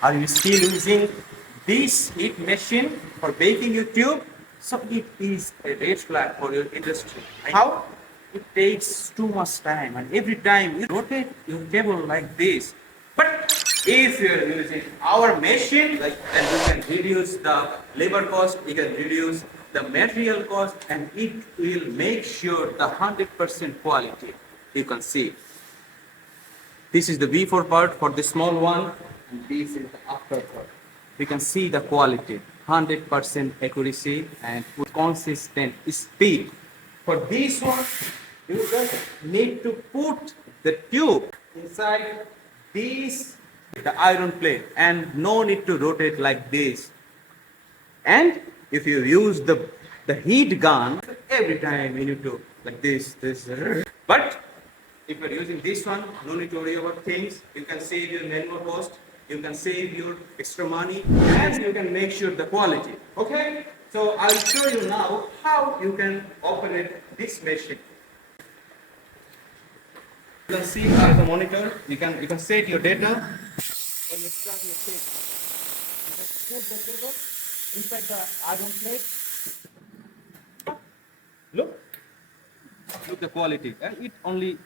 Are you still using this heat machine for baking your tube? So it is a red flag for your industry. How? It takes too much time, and every time you rotate your table like this. But if you are using our machine, like, then you can reduce the labor cost, you can reduce the material cost, and it will make sure the 100% quality. You can see. This is the before part for the small one, and this is the after part. We can see the quality, 100% accuracy and with consistent speed. For this one, you just need to put the tube inside this, the iron plate, and no need to rotate like this. And if you use the heat gun, every time you need to like this. But if you're using this one, no need to worry about things. You can save your manual cost, you can save your extra money, and you can make sure the quality. Okay? So I'll show you now how you can operate this machine. You can see by the monitor, you can set your data when you start your table. You just put the table inside the iron plate. Look the quality. And it only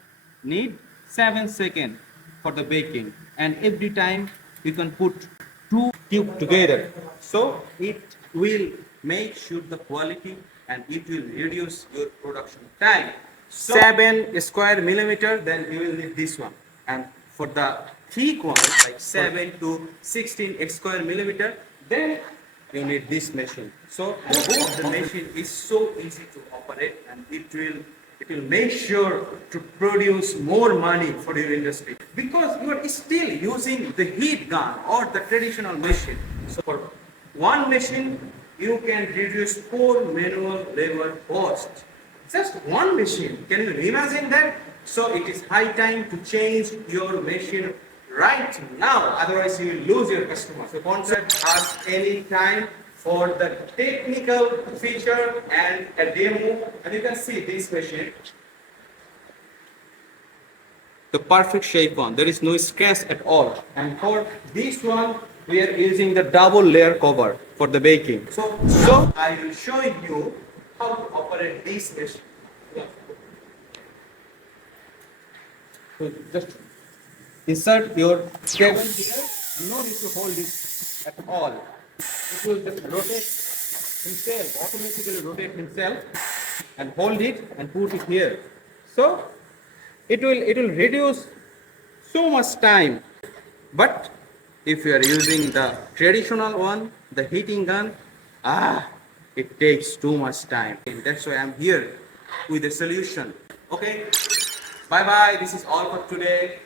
need 7 seconds for the baking. And every time you can put two tube together. So it will make sure the quality and it will reduce your production time. So 7 square millimeter, then you will need this one. And for the thick one, like 7 to 16 square millimeter, then you need this machine. So both the machine is so easy to operate, and it will make sure to produce more money for your industry, because you are still using the heat gun or the traditional machine. So for one machine, you can reduce 4 manual labor costs. Just one machine. Can you imagine that? So it is high time to change your machine right now. Otherwise, you will lose your customer. So contact us anytime for the technical feature and a demo. And you can see this machine. The perfect shape one. There is no scratch at all. And for this one, we are using the double layer cover for the baking. So I will show you how to operate this machine. Yeah. So just insert your cable here. No need to hold it at all. It will just rotate himself, automatically rotate himself, and hold it and put it here. So it will reduce so much time. But if you are using the traditional one, the heating gun, it takes too much time. And that's why I'm here with a solution. Okay, bye bye. This is all for today.